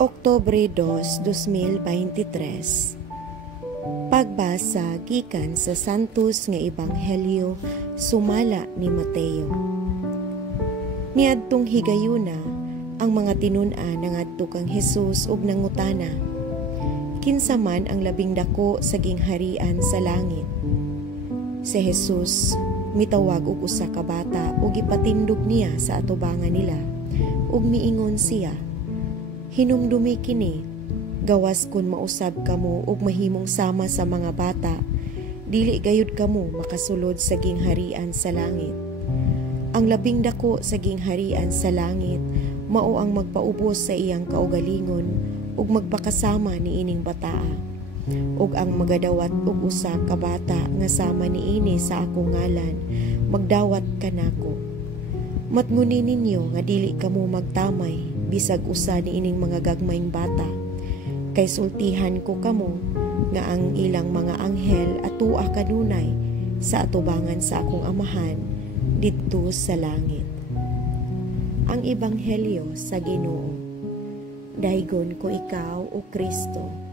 Oktubre 2, 2023. Pagbasa gikan sa Santos nga Ebanghelyo sumala ni Mateo. Niadtong higayuna ang mga tinun-an nangadto kang Hesus ug nangutana, kinsa man ang labing dako sa gingharian sa langit? Si Hesus mitawag og usa ka bata ug ipatindog niya sa atubangan nila ug miingon siya, hinumdumi kini, gawas kun mausab kamo ug mahimong sama sa mga bata, dili gayud kamo makasulod sa gingharian sa langit. Ang labing dako sa gingharian sa langit mao ang magpaubos sa iyang kaugalingon ug magpakasama niining bataa. Ug ang magadawat og usa ka bata nga sama niini sa akong ngalan, magdawat kanako. Matnguni ninyo nga dili kamo magtamay bisag usa niining mga gagmayng bata, kay sultihan ko kamo nga ang ilang mga anghel atua kanunay sa atubangan sa akong amahan didto sa langit. Ang Ebanghelyo sa Ginoo. Daygon ko ikaw, O Kristo.